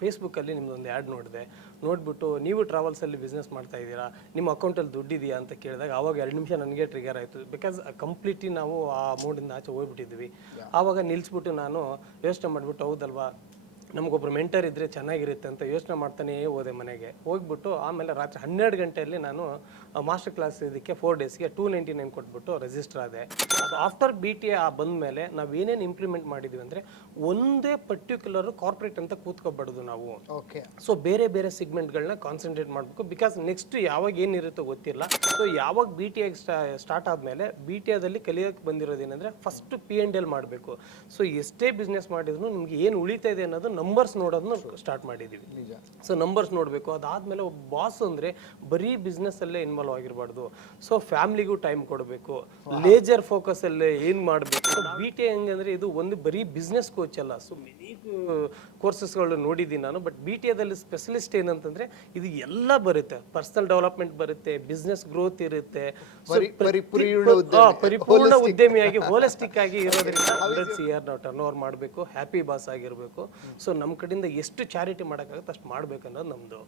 ಫೇಸ್ಬುಕ್ಕಲ್ಲಿ ನಿಮ್ದೊಂದು ಆ್ಯಡ್ ನೋಡಿದೆ. ನೋಡಿಬಿಟ್ಟು ನೀವು ಟ್ರಾವೆಲ್ಸಲ್ಲಿ ಬಿಸ್ನೆಸ್ ಮಾಡ್ತಾ ಇದ್ದೀರಾ? ನಿಮ್ಮ ಅಕೌಂಟಲ್ಲಿ ದುಡ್ಡಿದೆಯಾ ಅಂತ ಕೇಳಿದಾಗ ಆವಾಗ ಎರಡು ನಿಮಿಷ ನನಗೆ ಟ್ರಿಗರ್ ಆಯಿತು. ಬಿಕಾಸ್ ಕಂಪ್ಲೀಟ್ಲಿ ನಾವು ಆ ಮೋಡಿಂದ ಆಚೆ ಹೋಗ್ಬಿಟ್ಟಿದ್ವಿ. ಆವಾಗ ನಿಲ್ಲಿಸ್ಬಿಟ್ಟು ನಾನು ಯೋಚನೆ ಮಾಡಿಬಿಟ್ಟು ಹೌದಲ್ವಾ? ನಮಗೊಬ್ರು ಮೆಂಟರ್ ಇದ್ದರೆ ಚೆನ್ನಾಗಿರುತ್ತೆ ಅಂತ ಯೋಚನೆ ಮಾಡ್ತಾನೇ ಹೋದೆ ಮನೆಗೆ. ಹೋಗ್ಬಿಟ್ಟು ಆಮೇಲೆ ರಾತ್ರಿ ಹನ್ನೆರಡು ಗಂಟೆಯಲ್ಲಿ ನಾನು ಮಾಸ್ಟರ್ ಕ್ಲಾಸ್ ಇದಕ್ಕೆ ಫೋರ್ ಡೇಸ್ಗೆ ಟೂ ನೈಂಟಿ ನೈನ್ ಕೊಟ್ಬಿಟ್ಟು ರಿಜಿಸ್ಟರ್ ಆದೆ. ಆಫ್ಟರ್ ಬಿ ಟಿ ಆ ಬಂದಮೇಲೆ ನಾವು ಏನೇನು ಇಂಪ್ಲಿಮೆಂಟ್ ಮಾಡಿದ್ವಿ ಅಂದರೆ ಒಂದೇ ಪರ್ಟಿಕ್ಯುಲರ್ ಕಾರ್ಪೊರೇಟ್ ಅಂತ ಕೂತ್ಕೋಬಾರ್ದು ನಾವು. ಓಕೆ ಸೊ ಬೇರೆ ಬೇರೆ ಸಿಗ್ಮೆಂಟ್ಗಳನ್ನ ಕಾನ್ಸಂಟ್ರೇಟ್ ಮಾಡಬೇಕು. ಬಿಕಾಸ್ ನೆಕ್ಸ್ಟ್ ಯಾವಾಗ ಏನಿರುತ್ತೋ ಗೊತ್ತಿಲ್ಲ. ಸೊ ಯಾವಾಗ ಬಿ ಟಿ ಐಗೆ ಸ್ಟಾರ್ಟ್ ಆದಮೇಲೆ ಬಿ ಟಿ ಎದಲ್ಲಿ ಕಲಿಯೋಕ್ಕೆ ಬಂದಿರೋದೇನೆಂದರೆ ಫಸ್ಟ್ ಪಿ ಎಂಡ್ ಎಲ್ ಮಾಡಬೇಕು. ಸೊ ಎಷ್ಟೇ ಬಿಸ್ನೆಸ್ ಮಾಡಿದ್ರು ನಿಮಗೆ ಏನು ಉಳಿತಾ ಇದೆ ಅನ್ನೋದು ನಂಬರ್ಸ್ ನೋಡೋದನ್ನ ಸ್ಟಾರ್ಟ್ ಮಾಡಿದ್ದೀವಿ ಸೊ ನಂಬರ್ಸ್ ನೋಡಬೇಕು. ಅದಾದಮೇಲೆ ಒಬ್ಬ ಬಾಸ್ ಅಂದರೆ ಬರೀ ಬಿಸ್ನೆಸ್ಸಲ್ಲೇ ಇನ್ವಾಲ್ವ್ ಆಗಿರಬಾರ್ದು. ಸೊ ಫ್ಯಾಮ್ಲಿಗೂ ಟೈಮ್ ಕೊಡಬೇಕು. ಲೇಜರ್ ಫೋಕಸಲ್ಲೇ ಏನು ಮಾಡಬೇಕು? ಬಿ ಟಿ ಹೆಂಗಂದರೆ ಇದು ಒಂದು ಬರೀ ಬಿಸ್ನೆಸ್ ಕೋಚ್ ಅಲ್ಲ. ಸೊ ಮೆನಿ ಕೋರ್ಸಸ್ಗಳು ನೋಡಿದ್ದೀನಿ ನಾನು. ಬಟ್ ಬಿ ಟಿ ಎದಲ್ಲಿ ಸ್ಪೆಷಲಿಸ್ಟ್ ಏನಂತಂದ್ರೆ ಇದು ಎಲ್ಲ ಬರುತ್ತೆ. ಪರ್ಸನಲ್ ಡೆವಲಪ್ಮೆಂಟ್ ಬರುತ್ತೆ ಬಿಸ್ನೆಸ್ ಗ್ರೋತ್ ಇರುತ್ತೆ. ಪರಿಪೂರ್ಣ ಉದ್ಯಮಿಯಾಗಿ ಹೋಲಿಸ್ಟಿಕ್ ಆಗಿ ಇರೋದ್ರಿಂದ ಸಿ ಆರ್ ನಾವು ಟರ್ನ್ ಓವರ್ ಮಾಡಬೇಕು. ಹ್ಯಾಪಿ ಬಾಸ್ ಆಗಿರಬೇಕು. ಸೊ ನಮ್ಮ ಕಡೆಯಿಂದ ಎಷ್ಟು ಚಾರಿಟಿ ಮಾಡೋಕ್ಕಾಗುತ್ತೆ ಅಷ್ಟು ಮಾಡಬೇಕನ್ನೋದು ನಮ್ಮದು